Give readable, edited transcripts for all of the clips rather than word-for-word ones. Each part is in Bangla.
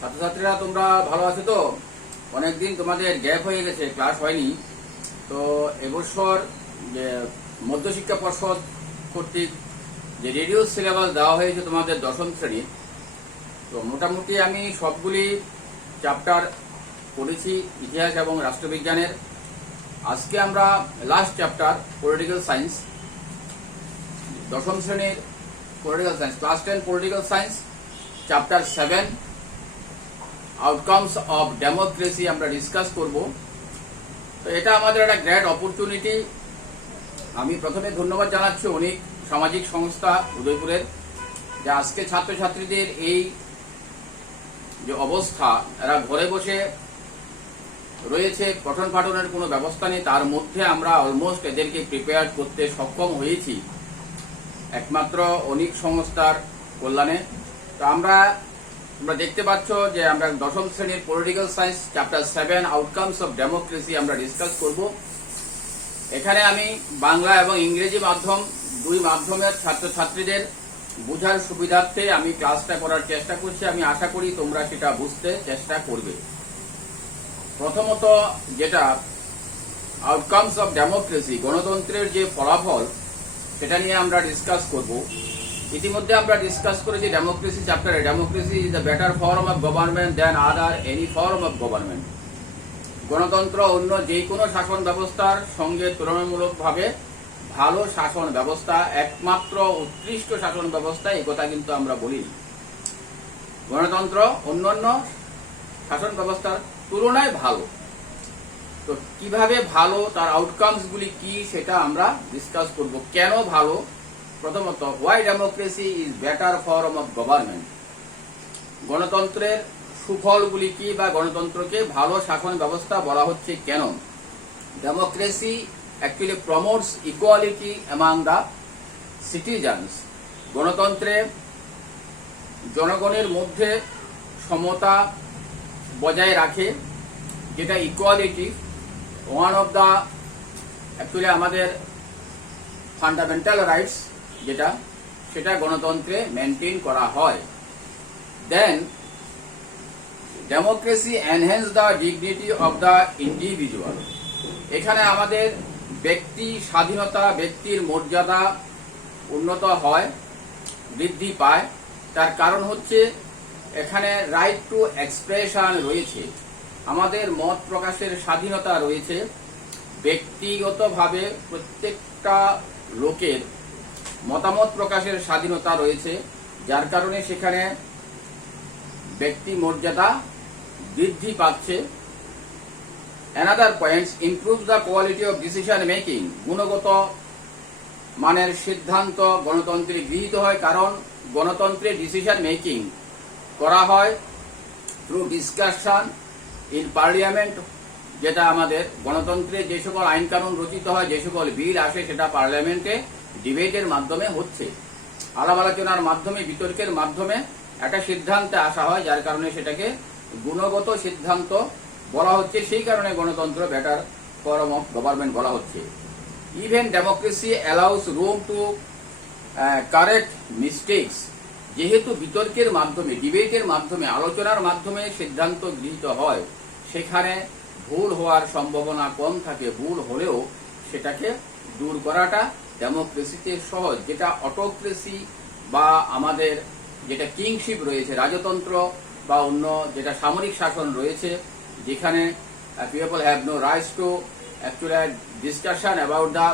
ছাত্রছাত্রীরা তোমরা ভালো আছো তো? অনেকদিন তোমাদের গ্যাপ হয়ে গেছে, ক্লাস হয়নি। তো এবছর যে মধ্যশিক্ষা পর্ষদ কর্তৃক যে রিডিউস সিলেবাস দেওয়া হয়েছে তোমাদের দশম শ্রেণীর, তো মোটামুটি আমি সবগুলি চ্যাপ্টার পড়েছি ইতিহাস এবং রাষ্ট্রবিজ্ঞানের। আজকে আমরা লাস্ট চ্যাপ্টার পলিটিক্যাল সায়েন্স, দশম শ্রেণীর political science, class 10 political science, chapter 7 outcomes of democracy আমরা ডিসকাস করব। তো এটা আমাদের একটা গ্রেট অপরচুনিটি। আমি প্রথমে ধন্যবাদ জানাচ্ছি অনেক সামাজিক সংস্থা উদয়পুরের, যে আজকে ছাত্রছাত্রীদের এই যে অবস্থা, এরা ঘরে বসে রয়েছে, পঠন পাঠনের কোনো ব্যবস্থা নেই, তার মধ্যে আমরা অলমোস্ট এদেরকে প্রিপেয়ার করতে সক্ষম হয়েছি একমাত্র অনেক সংস্থার কল্যাণে। তো আমরা দেখতে পাচ্ছ যে আমরা দশম শ্রেণীর political science chapter 7 outcomes of democracy আমরা ডিসকাস করব। এখানে আমি বাংলা এবং ইংরেজি মাধ্যম দুই মাধ্যমের ছাত্রছাত্রীদের বোঝার সুবিধার্থে আমি ক্লাসটা করার চেষ্টা করছি। আমি আশা করি তোমরা সেটা বুঝতে চেষ্টা করবে। প্রথমত যেটা আউটকামস অফ ডেমোক্রেসি, গণতন্ত্রের যে ফলাফল, সেটা নিয়ে আমরা ডিসকাস করব। ইতিমধ্যে আমরা ডিসকাস করেছি ডেমোক্রেসি চ্যাপ্টারে, democracy is the better form of government than other any form of government. গণতন্ত্র অন্য যে কোনো শাসন ব্যবস্থার সঙ্গে তুলনামূলকভাবে ভালো শাসন ব্যবস্থা, একমাত্র উৎকৃষ্ট শাসন ব্যবস্থা, এই কথা কিন্তু আমরা বলিনি। গণতন্ত্র অন্যান্য শাসন ব্যবস্থার তুলনায় ভালো। তো কিভাবে ভালো, তার আউটকামস গুলি কি, সেটা আমরা ডিসকাস করব। কেন ভালো? প্রথমত, why democracy is better form of government. গণতন্ত্রের সুফলগুলি কি, বা গণতন্ত্রকে ভালো শাসন ব্যবস্থা বলা হচ্ছে কেন? Democracy actually promotes equality among the citizens. গণতন্ত্রে জনগণের মধ্যে সমতা বজায় রাখে, যেটা equality one of the actually আমাদের ফান্ডামেন্টাল রাইটস, সেটা গণতন্ত্রে মেনটেন করা হয়। Then democracy enhance the dignity of the individual. এখানে আমাদের ব্যক্তি স্বাধীনতা, ব্যক্তির মর্যাদা উন্নত হয়, বৃদ্ধি পায়। তার কারণ হচ্ছে এখানে রাইট টু এক্সপ্রেশন রয়েছে, আমাদের মত প্রকাশের স্বাধীনতা রয়েছে, ব্যক্তিগতভাবে প্রত্যেকটা লোকের মতামত প্রকাশের স্বাধীনতা রয়েছে, যার কারণে সেখানে ব্যক্তি মর্যাদা বৃদ্ধি পাচ্ছে। Another points improve the quality of decision making. গুণগত মানের সিদ্ধান্ত গণতন্ত্রে গৃহীত হয়, কারণ গণতন্ত্রে ডিসিশন মেকিং করা হয় থ্রু ডিসকাশন ইন পার্লিয়ামেন্ট। যেটা আমাদের গণতন্ত্রে যে সকল আইন কানুন রচিত হয়, যে সকল বিল আসে, সেটা পার্লামেন্টে ডিবেটের মাধ্যমে হচ্ছে, আলাপ আলোচনার মাধ্যমে, বিতর্কের মাধ্যমে একটা সিদ্ধান্তে আসা হয়, যার কারণে সেটাকে গুণগত সিদ্ধান্ত বলা হচ্ছে। সেই কারণে গণতন্ত্র বেটার ফর্ম অফ গভর্নমেন্ট বলা হচ্ছে। Even democracy allows room to correct mistakes. যেহেতু বিতর্কের মাধ্যমে, ডিবেটের মাধ্যমে, আলোচনার মাধ্যমে সিদ্ধান্ত গৃহীত হয়, সেখানে ভুল হওয়ার সম্ভাবনা কম থাকে। ভুল হলেও সেটাকে দূর করাটা ডেমোক্রেসিতে সহজ। যেটা অটোক্রেসি বা আমাদের যেটা কিংশিপ রয়েছে, রাজতন্ত্র বা অন্য যেটা সামরিক শাসন রয়েছে, যেখানে people have no rights to actually discussion about the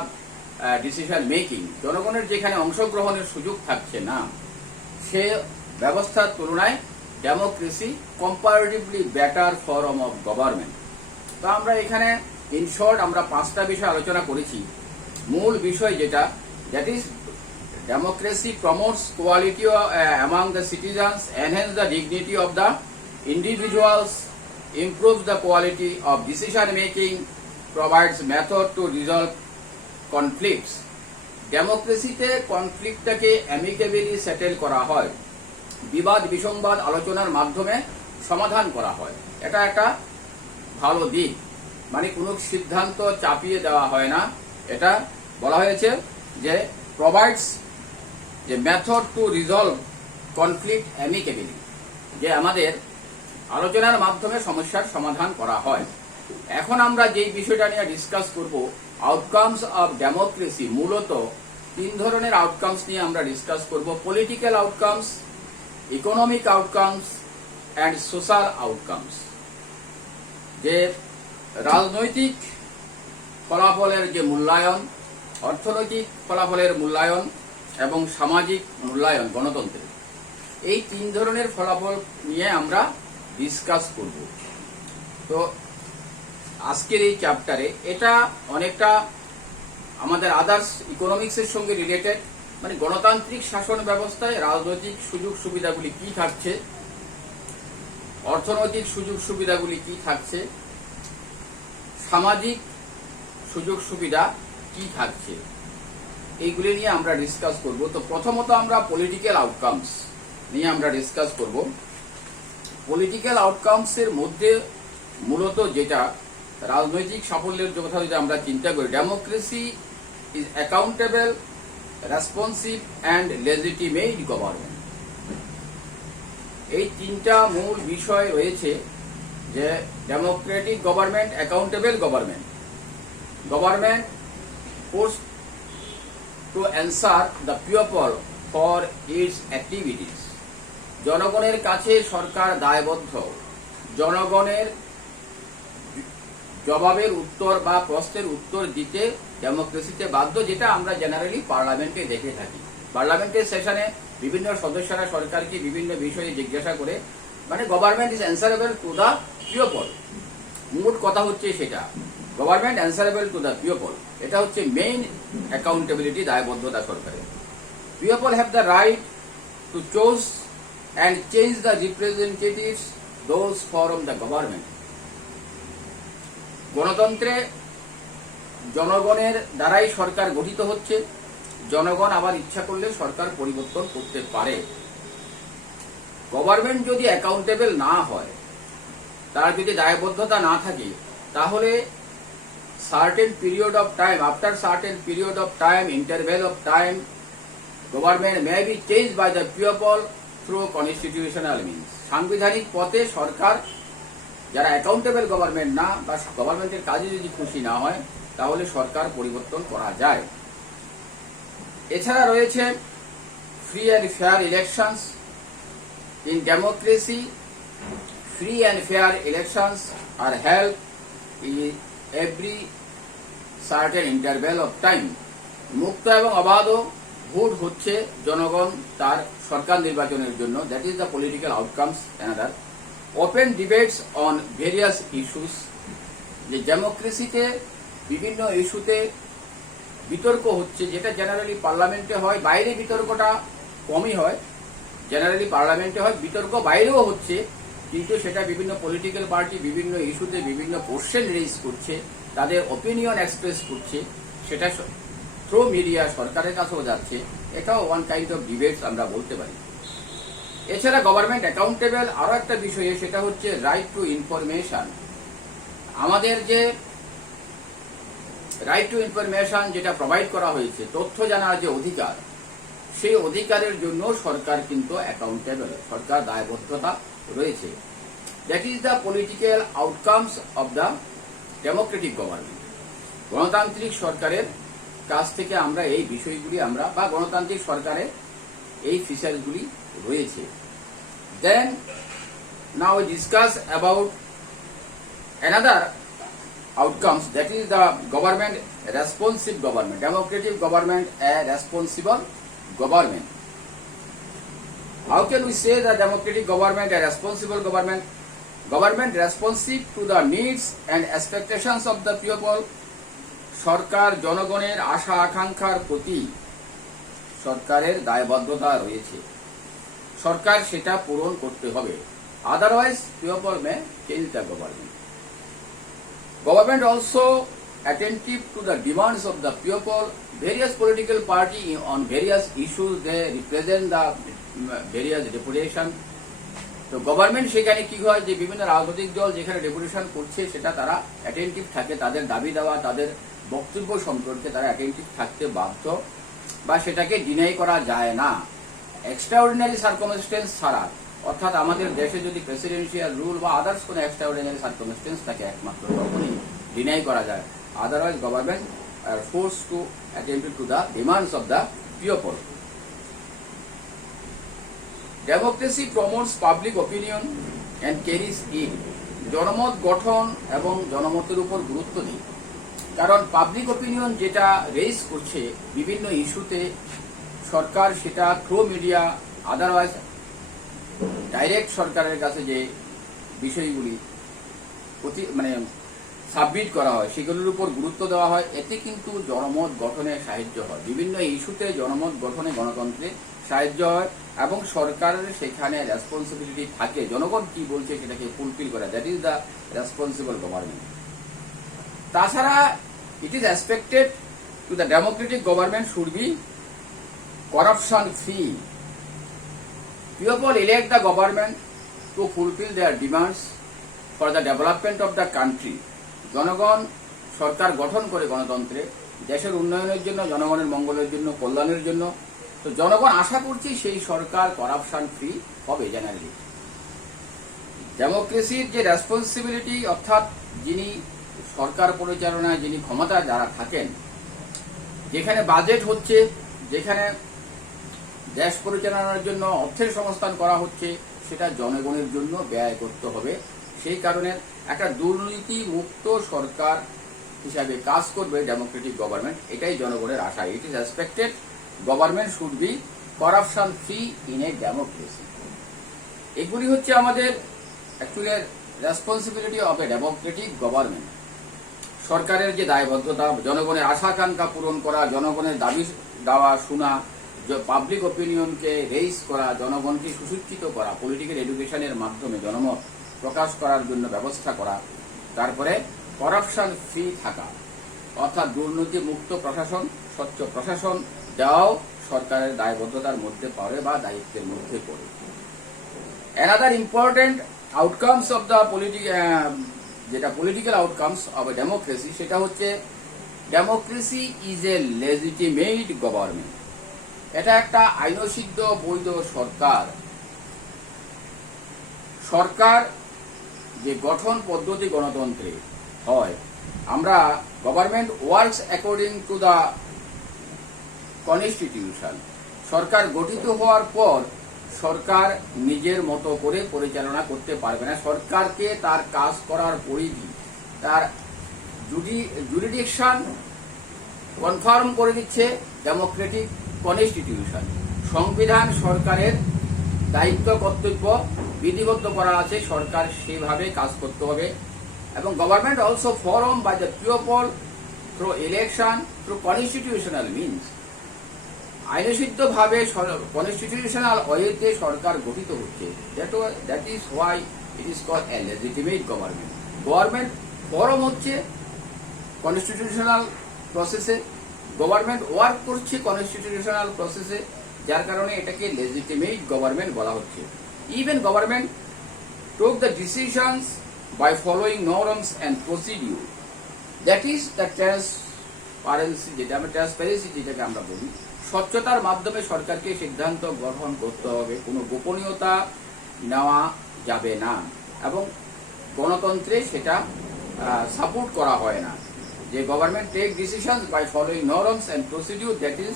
decision making. জনগণের যেখানে অংশগ্রহণের সুযোগ থাকছে না, সে ব্যবস্থার তুলনায় democracy comparatively better form of government. তো আমরা এখানে ইন শর্ট আমরা 5টা বিষয় আলোচনা করেছি। মূল বিষয় যেটা, that is democracy promotes quality among the citizens, enhance the dignity of the individuals, improve the quality of decision making, provides method to resolve conflicts. ডেমোক্রেসিতে কনফ্লিক্টটাকে অ্যামিকেবলি সেটেল করা হয়, বিবাদ বিসংবাদ আলোচনার মাধ্যমে সমাধান করা হয়। এটা একটা ভালো দিক, মানে কোনো সিদ্ধান্ত চাপিয়ে দেওয়া হয় না। এটা বলা হয়েছে যে প্রোভাইডস যে method to resolve conflict amicably, যে আমাদের আলোচনার মাধ্যমে সমস্যার সমাধান করা হয়। এখন আমরা যেই বিষয়টা নিয়ে ডিসকাস করব, আউটকামস অফ ডেমোক্রেসি, মূলত 3 ধরনের আউটকামস নিয়ে আমরা ডিসকাস করব: political outcomes, economic outcomes and social outcomes. যে রাজনৈতিক ফলাফলের যে মূল্যায়ন, অর্থনৈতিক ফলাফলের মূল্যায়ন এবং সামাজিক মূল্যায়ন গণতন্ত্রের, এই 3 ধরনের ফলাফল নিয়ে আমরা ডিসকাস করব। তো আজকের এই চ্যাপ্টারে এটা অনেকটা আমাদের আদার্স ইকোনমিক্সের সঙ্গে রিলেটেড, মানে গণতান্ত্রিক শাসন ব্যবস্থায় রাজনৈতিক সুযোগ সুবিধাগুলি কি থাকছে, অর্থনৈতিক সুযোগ সুবিধাগুলি কি থাকছে, সামাজিক সুযোগ সুবিধা কি থাকছে, এইগুলি নিয়ে আমরা ডিসকাস করব। তো প্রথমত আমরা পলিটিক্যাল আউটকামস নিয়ে আমরা ডিসকাস করব। পলিটিক্যাল আউটকামস এর মধ্যে মূলত যেটা রাজনৈতিক সাফল্যের কথা যদি আমরা চিন্তা করি, democracy is accountable, responsive and legitimate government. এই 3টা মূল বিষয় রয়েছে, যে Democratic government, accountable government, government force to answer the people for its activities. জনগণের কাছে সরকার দায়বদ্ধ, জনগণের জবাবের উত্তর বা প্রশ্নের উত্তর দিতে ডেমোক্রেসিতে বাধ্য, যেটা আমরা জেনারেলি পার্লামেন্টে দেখে থাকি। পার্লামেন্টের সেশনে বিভিন্ন সদস্যরা সরকারকে বিভিন্ন বিষয়ে জিজ্ঞাসা করে, মানে government is answerable to the people. মূল কথা হচ্ছে সেটা, government answerable to the people. এটা হচ্ছে মেইন অ্যাকাউন্টেবিলিটি, দায়বদ্ধতা সরকারের। People have the right to choose and change the representatives those from the government. গণতন্ত্রে জনগণের দ্বারাই সরকার গঠিত হচ্ছে, জনগণ আবার ইচ্ছা করলে সরকার পরিবর্তন করতে পারে। গভর্নমেন্ট যদি অ্যাকাউন্টেবল না হয়, তার যদি দায়বদ্ধতা না থাকে, তাহলে certain period of time, after certain period of time, interval of time, government may be change by the people through constitutional means. সাংবিধানিক পথে সরকার, যারা অ্যাকাউন্টেবল গভর্নমেন্ট না বা গভর্নমেন্টের কাজে যদি খুশি না হয়, তাহলে সরকার পরিবর্তন করা যায়। এছাড়া রয়েছে free and fair elections. In democracy, free and fair elections are held in every certain interval of time. মুক্ত এবং অবাধ ভোট হচ্ছে জনগণ তার সরকার নির্বাচনের জন্য। That is the political outcomes. Another open debates on various issues. যে ডেমোক্রেসিতে বিভিন্ন ইস্যুতে বিতর্ক হচ্ছে, যেটা জেনারেলি পার্লামেন্টে হয়, বাইরে বিতর্কটা কমই হয়। জেনারেলি পার্লামেন্টে হয়, বিতর্ক বাইরেও হচ্ছে, কিন্তু সেটা বিভিন্ন পলিটিক্যাল পার্টি বিভিন্ন ইস্যুতে বিভিন্ন কোশ্চেন রেজ করছে, তাদের ওপিনিয়ন এক্সপ্রেস করছে, সেটা থ্রু মিডিয়া সরকারের কাছেও যাচ্ছে। এটাও ওয়ান কাইন্ড অফ ডিবেটস আমরা বলতে পারি। এছাড়া গভর্নমেন্ট অ্যাকাউন্টেবল আরো একটা বিষয়ে, সেটা হচ্ছে রাইট টু ইনফরমেশন। আমাদের যে রাইট টু ইনফরমেশন যেটা প্রোভাইড করা হয়েছে, তথ্য জানার যে অধিকার, সেই অধিকারের জন্য সরকার কিন্তু অ্যাকাউন্টেবল, সরকার দায়বদ্ধতা রয়েছে। That is the political outcomes of the democratic government. গণতান্ত্রিক সরকারের কাছ থেকে আমরা এই বিষয়গুলি আমরা, বা গণতান্ত্রিক সরকারের এই ফিচারগুলি রয়েছে। Then now we discuss about another outcomes, that is the government responsive government, democratic government a responsible government. How can we say the democratic government a responsible government? Government responsive to the needs and expectations of the people. সরকার জনগণের আশা আকাঙ্ক্ষার প্রতি সরকারের দায়বদ্ধতা রয়েছে, সরকার সেটা পূরণ করতে হবে। Otherwise people May change the government. Government also attentive to the demands of the people. Various political party on various issues, they represent the various deputation. তো গভর্নমেন্ট সেখানে কি হয়, যে বিভিন্ন রাজনৈতিক দল যেখানে ডেপুটেশন করছে, সেটা তারা অ্যাটেন্টিভ থাকে, তাদের দাবি দেওয়া, তাদের বক্তব্য সম্পর্কে তারা অ্যাটেন্টিভ থাকতে বাধ্য, বা সেটাকে ডিনাই করা যায় না। এক্সট্রাঅর্ডিনারি সার্কামস্টেন্স ছাড়া অর্থাৎ আমাদের দেশে যদি প্রেসিডেন্সিয়াল রুল বা আদার্স কোনো এক্সট্রাঅর্ডিনারি সার্কামস্টেন্স থাকে একমাত্র তখনই ডিনাই করা যায়, otherwise government are force to attend to the demands of the people. Democracy promotes public opinion and carries in, জনমত গঠন এবং জনমতের উপর গুরুত্ব দিই, কারণ পাবলিক অপিনিয়ন যেটা রেজ করছে বিভিন্ন ইস্যুতে সরকার সেটা থ্রু মিডিয়া আদারওয়াইজ ডাইরেক্ট সরকারের কাছে যে বিষয়গুলি সাবমিট করা হয় সেগুলোর উপর গুরুত্ব দেওয়া হয়, এতে কিন্তু জনমত গঠনে সাহায্য হয়, বিভিন্ন ইস্যুতে জনমত গঠনে গণতন্ত্রে সাহায্য হয় এবং সরকারের সেখানে রেসপন্সিবিলিটি থাকে জনগণ কি বলছে সেটাকে ফুলফিল করা, that is the responsible government. তাছাড়া it is expected to the democratic government should be corruption free. People elect the government to fulfill their demands for the development of the country. জনগণ সরকার গঠন করে গণতন্ত্রে দেশের উন্নয়নের জন্য, জনগণের মঙ্গলের জন্য, কল্যাণের জন্য। তো জনগণ আশা করছি সেই সরকার করাপশন ফ্রি হবে জেনারেলি। ডেমোক্রেসির যে রেসপন্সিবিলিটি, অর্থাৎ যিনি সরকার পরিচালনায় যিনি ক্ষমতায় যারা থাকেন, যেখানে বাজেট হচ্ছে, যেখানে দেশ পরিচালনার জন্য অর্থের সংস্থান করা হচ্ছে, সেটা জনগণের জন্য ব্যয় করতে হবে। সেই কারণে একটা দুর্নীতি মুক্ত সরকার হিসাবে কাজ করবে ডেমোক্রেটিক গভর্নমেন্ট, এটাই জনগণের আশা। It is expected government should be corruption free in a democracy. এগুলি হচ্ছে আমাদের actually responsibility of a democratic government. সরকারের যে দায়বদ্ধতা, জনগণের আশা আকাঙ্ক্ষা পূরণ করা, জনগণের দাবি দাওয়া শোনা, পাবলিক অপিনিয়নকে রেইজ করা, জনগণকে সুশিক্ষিত করা, পলিটিক্যাল এডুকেশনের মাধ্যমে জনমত প্রকাশ করার জন্য ব্যবস্থা করা, তারপরে করাপশন ফ্রি থাকা, অর্থাৎ দুর্নীতি মুক্ত প্রশাসন, স্বচ্ছ প্রশাসন দেওয়াও সরকারের দায়বদ্ধতার মধ্যে পড়ে বা দায়িত্বের মধ্যে পড়ে। Another important outcomes of the political outcomes of A democracy, সেটা হচ্ছে democracy is A legitimate government. এটা একটা আইনসিদ্ধ বৈধ সরকার। সরকার যে গঠন পদ্ধতি গণতন্ত্রে হয়, আমরা government works according to the constitution. সরকার গঠিত হওয়ার পর সরকার নিজের মতো করে পরিচালনা করতে পারবে না। সরকারকে তার কাজ করার পরিধি, তার জুরিডিকশন কনফার্ম করে দিচ্ছে ডেমোক্রেটিক কনস্টিটিউশন। সংবিধান সরকারের দায়িত্ব কর্তব্য বিধিবদ্ধ করা আছে, সরকার সেভাবে কাজ করতে হবে। এবং government also form by the people through election through constitutional means. আইনসিদ্ধভাবে কনস্টিটিউশনাল ওয়েতে সরকার গঠিত হচ্ছে। That is why it is called a legitimate government. Government form হচ্ছে কনস্টিটিউশনাল প্রসেসে, গভর্নমেন্ট ওয়ার্ক করছে কনস্টিটিউশনাল প্রসেসে, যার কারণে এটাকে লেজিটিমেট গভর্নমেন্ট বলা হচ্ছে। Even government took the decisions by following norms and procedure. That is the transparency, যেটাকে আমরা বলি, স্বচ্ছতার মাধ্যমে সরকারকে সিদ্ধান্ত গ্রহণ করতে হবে, কোনো গোপনীয়তা নেওয়া যাবে না এবং গণতন্ত্রে সেটা সাপোর্ট করা হয় না। যে government take decisions by following norms and procedure, that is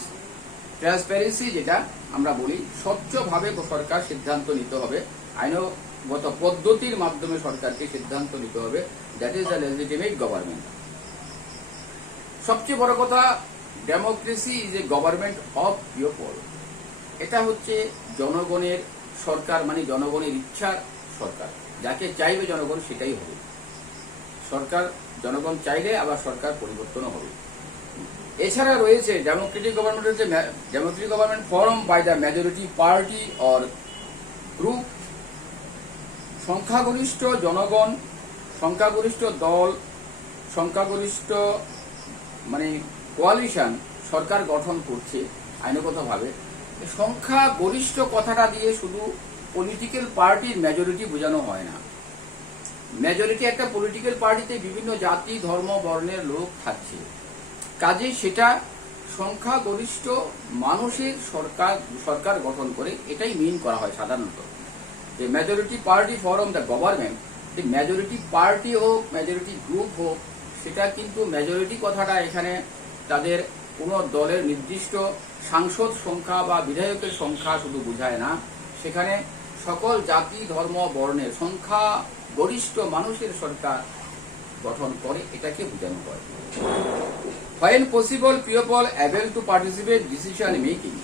transparency, যেটা আমরা বলি স্বচ্ছভাবে সরকার সিদ্ধান্ত নিতে হবে, আইনগত পদ্ধতির মাধ্যমে সরকারকে সিদ্ধান্ত নিতে হবে। That is the legitimate government. সবচেয়ে বড় কথা, democracy is a government of people. এটা হচ্ছে জনগণের সরকার, মানে জনগণের ইচ্ছার সরকার। যাকে চাইবে জনগণ সেটাই হবে সরকার। জনগণ চাইলে আবার সরকার পরিবর্তনও হবে। এছাড়া রয়েছে ডেমোক্রেটিক গভর্নমেন্ট, হচ্ছে democratic government form by the majority party or group. সংখ্যাগরিষ্ঠ জনগণ, সংখ্যাগরিষ্ঠ দল, সংখ্যাগরিষ্ঠ কোয়ালিশন সরকার গঠন করছে আইনগতভাবে। সংখ্যাগরিষ্ঠ কথাটা দিয়ে শুধু পলিটিক্যাল পার্টির মেজরিটি বোঝানো হয় না। মেজরিটি একটা পলিটিক্যাল পার্টিতে বিভিন্ন জাতি, ধর্ম, বর্ণের লোক থাকছে, কাজে সেটা সংখ্যাগরিষ্ঠ মানুষের সরকার গঠন করে, এটাই মিন করা হয় সাধারণত। যে majority party from the government, যে মেজরিটি পার্টি হোক মেজরিটি গ্রুপ হোক, সেটা কিন্তু মেজরিটি কথাটা এখানে তাদের কোনো দলের নির্দিষ্ট সাংসদ সংখ্যা বা বিধায়কের সংখ্যা শুধু বোঝায় না, সেখানে সকল জাতি ধর্ম বর্ণের সংখ্যা গরিষ্ঠ মানুষের সরকার গঠন করে, এটাকে বোঝানো হয়। When possible, people able to participate decision making.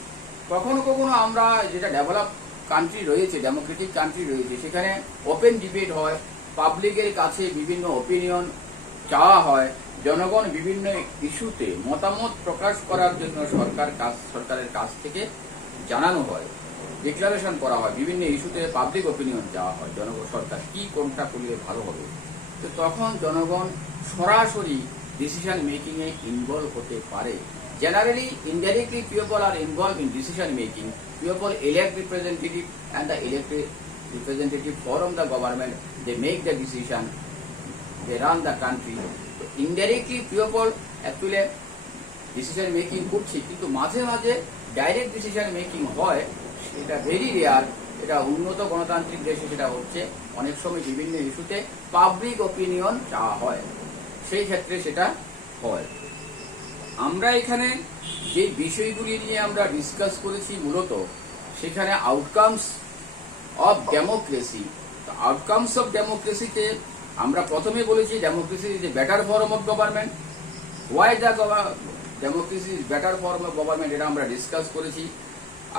কখনো কখনো আমরা যেটা ডেভেলপ কান্ট্রি রয়েছে, ডেমোক্রেটিক কান্ট্রি রয়েছে, সেখানে ওপেন ডিবেট হয়, পাবলিকের কাছে বিভিন্ন ওপিনিয়ন চাওয়া হয়, জনগণ বিভিন্ন ইস্যুতে মতামত প্রকাশ করার জন্য সরকারের কাছ থেকে জানানো হয়, ডিক্লারেশন করা হয়, বিভিন্ন ইস্যুতে পাবলিক ওপিনিয়ন চাওয়া হয়, সরকার কি কোনটা করলে ভালো হবে। তো তখন জনগণ সরাসরি ডিসিশন মেকিং এ ইনভলভ হতে পারে। Generally indirectly people are involve in decision making. People elect representative and the elected representative from the government, they make the decision, they run the country. So indirectly people actually decision making করছে, কিন্তু মাঝে মাঝে ডাইরেক্ট ডিসিশন মেকিং হয়, সেটা ভেরি রেয়ার। এটা উন্নত গণতান্ত্রিক দেশে সেটা হচ্ছে। অনেক সময় বিভিন্ন ইস্যুতে পাবলিক ওপিনিয়ন চাওয়া হয়, সেই ক্ষেত্রে সেটা হয়। আমরা এখানে যে বিষয়গুলি নিয়ে আমরা ডিসকাস করেছি মূলত সেখানে outcomes of democracy. Outcomes of ডেমোক্রেসিতে আমরা প্রথমে বলেছি democracy is a better form of government. Why the democracy is better form of government, এটা আমরা ডিসকাস করেছি।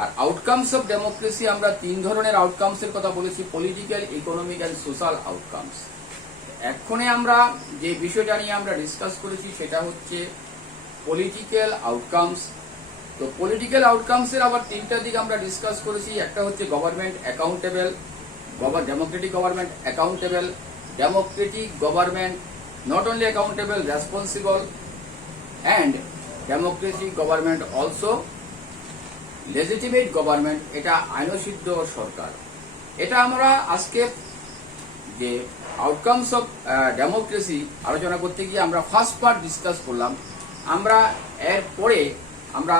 আর আউটকামস অফ ডেমোক্রেসি আমরা 3 ধরনের আউটকামস এর কথা বলেছি, political, economic and social outcomes. এক্ষণে আমরা যে বিষয়টা নিয়ে আমরা ডিসকাস করেছি সেটা হচ্ছে পলিটিক্যাল আউটকামস। তো পলিটিক্যাল আউটকামস এর আবার 3টা দিক আমরা ডিসকাস করেছি। একটা হচ্ছে government accountable, Democratic government accountable, Democratic government not only accountable, responsible, and Democratic government also legitimate government, এটা আইনসিদ্ধ সরকার। এটা আমরা আজকে যে আউটকামস অফ ডেমোক্রেসি আলোচনা করতে গিয়ে আমরা ফার্স্ট পার্ট ডিসকাস করলাম। আমরা এর পরে আমরা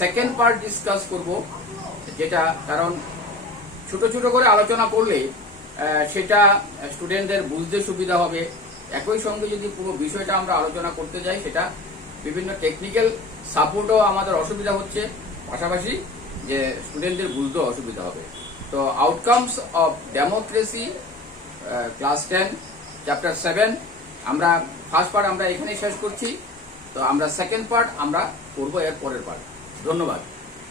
সেকেন্ড পার্ট ডিসকাস করব, যেটা কারণ ছোট ছোট করে আলোচনা করলে সেটা স্টুডেন্টদের বুঝতে সুবিধা হবে। একই সঙ্গে যদি পুরো বিষয়টা আমরা আলোচনা করতে যাই, সেটা বিভিন্ন টেকনিক্যাল সাপোর্টও আমাদের অসুবিধা হচ্ছে, পাশাপাশি যে স্টুডেন্টদের বুঝতেও অসুবিধা হবে। তো outcomes of democracy class 10 chapter 7 আমরা ফার্স্ট পার্ট আমরা এখানেই শেষ করছি। তো আমরা সেকেন্ড পার্ট আমরা করবো এর পরের পার্ট। ধন্যবাদ।